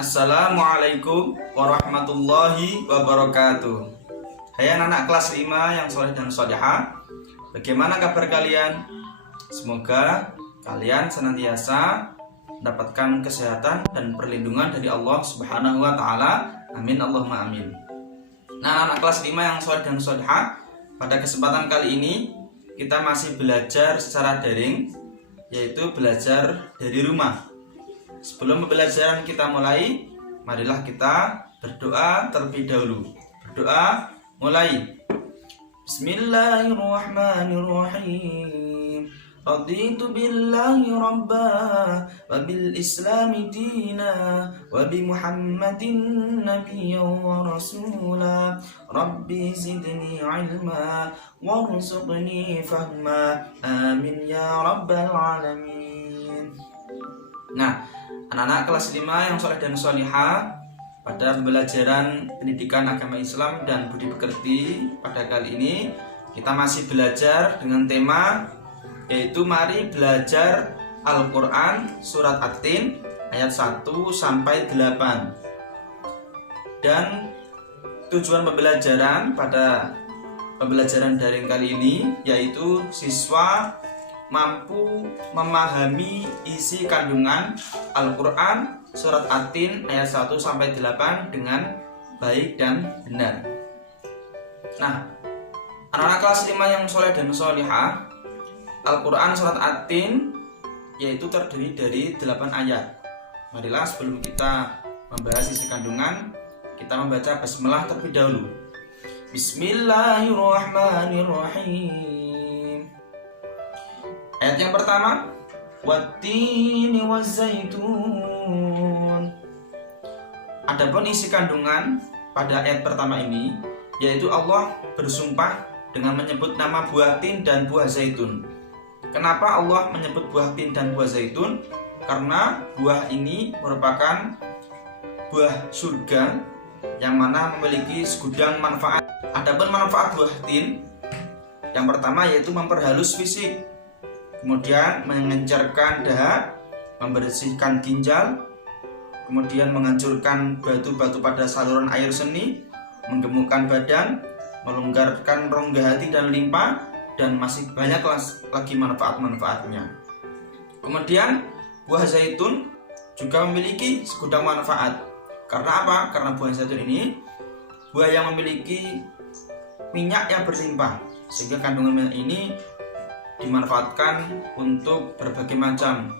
Assalamualaikum warahmatullahi wabarakatuh. Hai anak-anak kelas 5 yang soleh dan solehah, bagaimana kabar kalian? Semoga kalian senantiasa mendapatkan kesehatan dan perlindungan dari Allah Subhanahu wa Ta'ala. Amin Allahumma amin. Nah, anak kelas 5 yang soleh dan solehah, pada kesempatan kali ini kita masih belajar secara daring, yaitu belajar dari rumah. Sebelum pembelajaran kita mulai, marilah kita berdoa terlebih dahulu. Berdoa mulai. Bismillahirrahmanirrahim. Raditu billahi rabba wa bil islami dina wa bi muhammadin nabiyyan wa rasula. Rabbi zidni ilma warzuqni fahma. Amin ya rabbal alamin. Nah, anak-anak kelas 5 yang soleh dan solihah, pada pembelajaran pendidikan agama Islam dan budi pekerti pada kali ini kita masih belajar dengan tema, yaitu mari belajar Al-Quran Surat At-Tin ayat 1 sampai 8. Dan tujuan pembelajaran pada pembelajaran daring kali ini yaitu siswa mampu memahami isi kandungan Al-Quran Surat At-Tin ayat 1 sampai 8 dengan baik dan benar. Nah, anak-anak kelas 5 yang soleh dan solihah, Al-Quran Surat At-Tin yaitu terdiri dari 8 ayat. Marilah sebelum kita membahas isi kandungan, kita membaca basmalah terlebih dahulu. Bismillahirrahmanirrahim. Ayat yang pertama, wattini wazzaitun. Adapun isi kandungan pada ayat pertama ini, yaitu Allah bersumpah dengan menyebut nama buah tin dan buah zaitun. Kenapa Allah menyebut buah tin dan buah zaitun? Karena buah ini merupakan buah surga yang mana memiliki segudang manfaat. Adapun manfaat buah tin yang pertama yaitu memperhalus fisik, kemudian mengencerkan dahak, membersihkan ginjal, kemudian menghancurkan batu-batu pada saluran air seni, menggemukkan badan, melonggarkan rongga hati dan limpa, dan masih banyak lagi manfaat-manfaatnya. Kemudian buah zaitun juga memiliki segudang manfaat. Karena apa? Karena buah zaitun ini buah yang memiliki minyak yang berlimpah, sehingga kandungan minyak ini dimanfaatkan untuk berbagai macam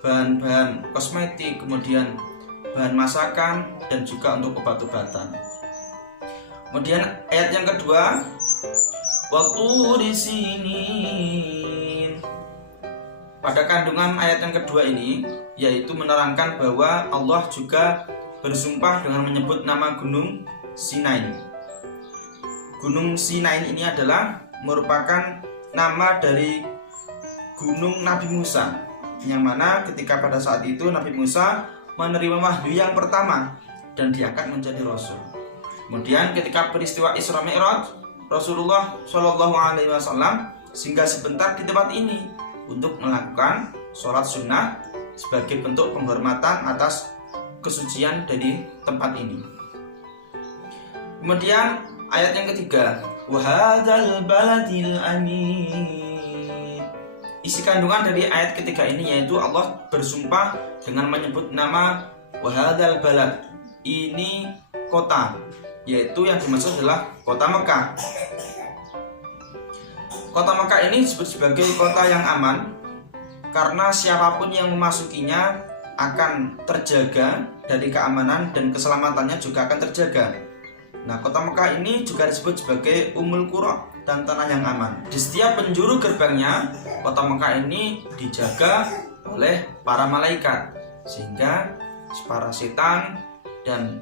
bahan-bahan kosmetik, kemudian bahan masakan, dan juga untuk obat-obatan. Kemudian ayat yang kedua, waturi sinin. Pada kandungan ayat yang kedua ini yaitu menerangkan bahwa Allah juga bersumpah dengan menyebut nama Gunung Sinai. Gunung Sinai ini adalah merupakan nama dari gunung Nabi Musa, yang mana ketika pada saat itu Nabi Musa menerima wahyu yang pertama dan diangkat menjadi rasul. Kemudian ketika peristiwa Isra Mi'raj, Rasulullah Shallallahu Alaihi Wasallam singgah sebentar di tempat ini untuk melakukan sholat sunnah sebagai bentuk penghormatan atas kesucian dari tempat ini. Kemudian ayat yang ketiga, wahadzal baladil amin. Isi kandungan dari ayat ketiga ini yaitu Allah bersumpah dengan menyebut nama wahadzal balad. Ini kota, yaitu yang dimaksud adalah kota Mekah. Kota Mekah ini disebut sebagai kota yang aman karena siapapun yang memasukinya akan terjaga dari keamanan dan keselamatannya juga akan terjaga. Nah, kota Mekah ini juga disebut sebagai Ummul Qura dan tanah yang aman. Di setiap penjuru gerbangnya, kota Mekah ini dijaga oleh para malaikat, sehingga para setan dan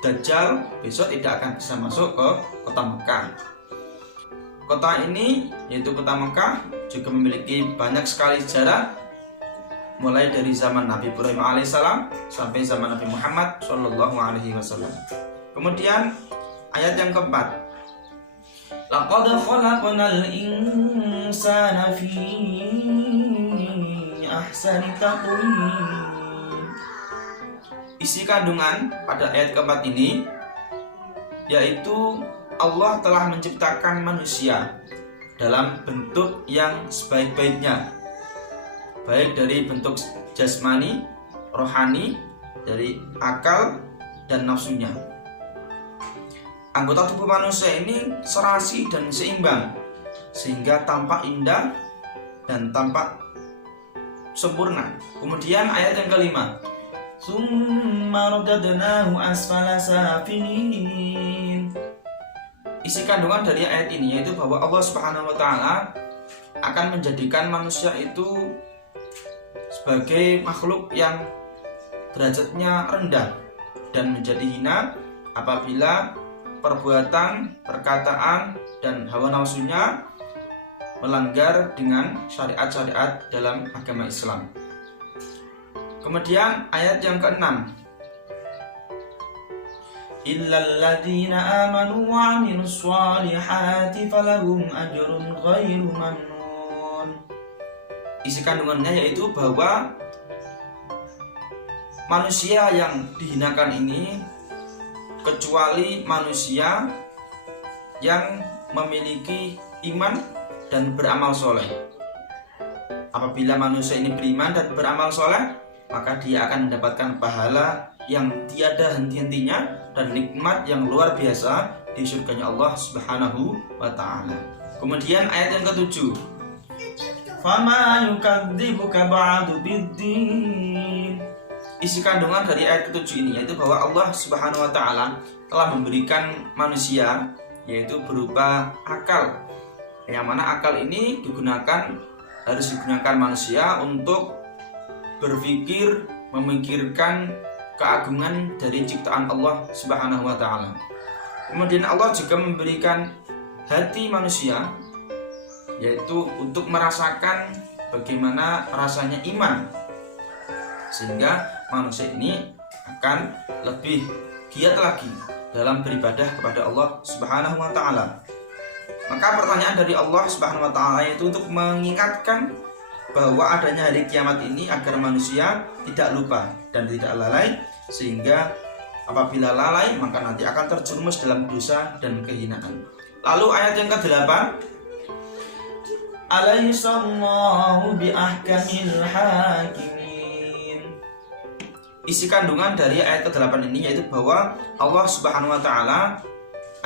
Dajjal besok tidak akan bisa masuk ke kota Mekah. Kota ini, yaitu kota Mekah, juga memiliki banyak sekali sejarah, mulai dari zaman Nabi Ibrahim alaihissalam sampai zaman Nabi Muhammad Shallallahu Alaihi Wasallam. Kemudian ayat yang keempat, laqad khalaqnal insana fi ahsani taqwim. isi kandungan pada ayat keempat ini yaitu Allah telah menciptakan manusia dalam bentuk yang sebaik-baiknya, baik dari bentuk jasmani, rohani, dari akal dan nafsunya. Anggota tubuh manusia ini serasi dan seimbang sehingga tampak indah dan tampak sempurna. Kemudian ayat yang kelima, "Tsumma radadnahu asfala safilin." Isi kandungan dari ayat ini yaitu bahwa Allah Subhanahu wa taala akan menjadikan manusia itu sebagai makhluk yang derajatnya rendah dan menjadi hina apabila perbuatan, perkataan, dan hawa nafsunya melanggar dengan syariat-syariat dalam agama Islam. Kemudian ayat yang ke-6, "Illal ladzina amanu wa 'amilus shalihati falahum ajrun ghairu mamnun." Isi kandungannya yaitu bahwa manusia yang dihinakan ini kecuali manusia yang memiliki iman dan beramal soleh. Apabila manusia ini beriman dan beramal soleh, maka dia akan mendapatkan pahala yang tiada henti-hentinya dan nikmat yang luar biasa di surganya Allah Subhanahu wa ta'ala. Kemudian ayat yang ke-7, "Fama yukadzibuka ba'du biddin." Isi kandungan dari ayat ke-7 ini yaitu bahwa Allah Subhanahu wa ta'ala telah memberikan manusia yaitu berupa akal, yang mana akal ini harus digunakan manusia untuk berpikir, memikirkan keagungan dari ciptaan Allah Subhanahu wa ta'ala. Kemudian Allah juga memberikan hati manusia yaitu untuk merasakan bagaimana rasanya iman, sehingga manusia ini akan lebih giat lagi dalam beribadah kepada Allah Subhanahu wa ta'ala. Maka pertanyaan dari Allah Subhanahu wa ta'ala itu untuk mengingatkan bahwa adanya hari kiamat ini agar manusia tidak lupa dan tidak lalai, sehingga apabila lalai maka nanti akan terjerumus dalam dosa dan kehinaan. Lalu ayat yang ke-8, "Alaihissallahu biahkamil hakimin." Isi kandungan dari ayat ke-8 ini yaitu bahwa Allah Subhanahu wa ta'ala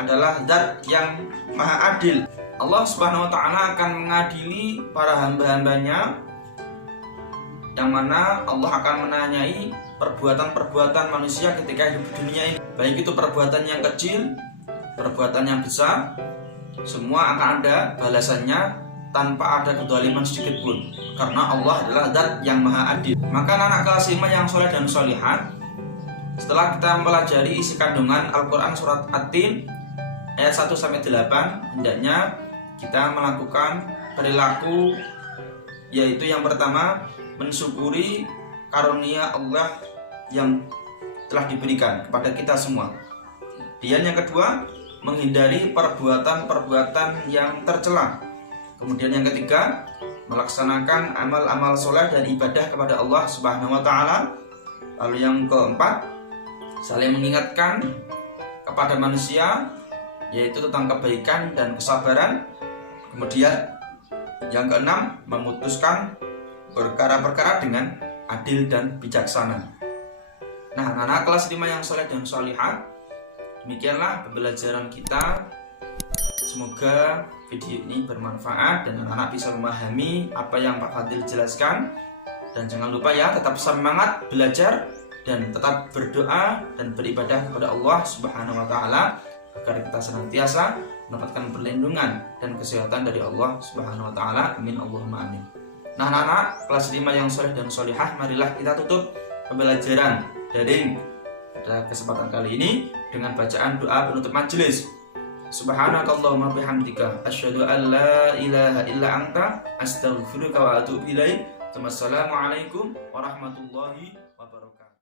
adalah zat yang maha adil. Allah Subhanahu wa ta'ala akan mengadili para hamba-hambanya, yang mana Allah akan menanyai perbuatan-perbuatan manusia ketika hidup di dunia ini, baik itu perbuatan yang kecil, perbuatan yang besar, semua akan ada balasannya tanpa ada kezaliman sedikit pun, karena Allah adalah zat yang maha adil. Maka anak kelas 5 yang soleh dan solihat, setelah kita mempelajari isi kandungan Al-Quran surat At-Tin ayat 1-8, hendaknya kita melakukan perilaku, yaitu yang pertama mensyukuri karunia Allah yang telah diberikan kepada kita semua. Dan yang kedua, menghindari perbuatan-perbuatan yang tercela. Kemudian yang ketiga, melaksanakan amal-amal soleh dan ibadah kepada Allah Subhanahu wa ta'ala. Lalu yang keempat, saling mengingatkan kepada manusia, yaitu tentang kebaikan dan kesabaran. Kemudian yang keenam, memutuskan perkara-perkara dengan adil dan bijaksana. Nah, anak kelas 5 yang soleh dan solihat, demikianlah pembelajaran kita. Semoga video ini bermanfaat dan anak-anak bisa memahami apa yang Pak Fadil jelaskan. Dan jangan lupa ya, tetap semangat belajar dan tetap berdoa dan beribadah kepada Allah Subhanahu wa ta'ala agar kita senantiasa mendapatkan perlindungan dan kesehatan dari Allah Subhanahu wa ta'ala. Amin Allahumma amin. Nah, anak-anak kelas 5 yang soleh dan solihah, marilah kita tutup pembelajaran daring pada kesempatan kali ini dengan bacaan doa penutup majelis. Subhanakallahumma bihamdika asyhadu an la ilaha illa anta astaghfiruka wa atubu ilaik. Wassalamualaikum warahmatullahi wabarakatuh.